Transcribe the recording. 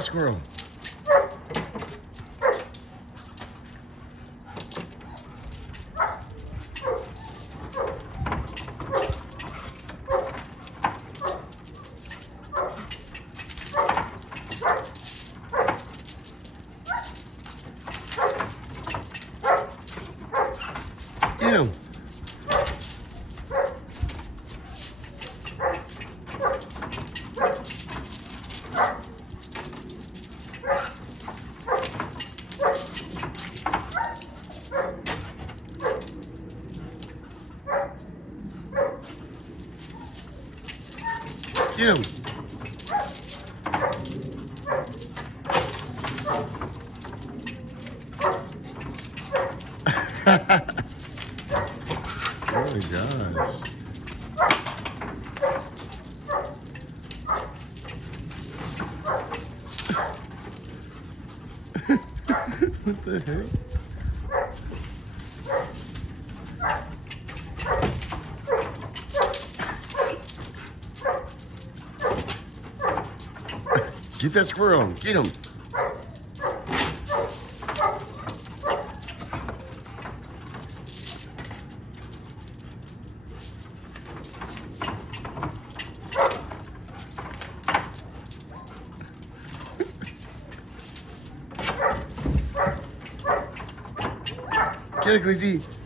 that squirrel. Get him. Get him. Oh my gosh. What the heck? Get that squirrel. Get him. Get it, Khaleesi.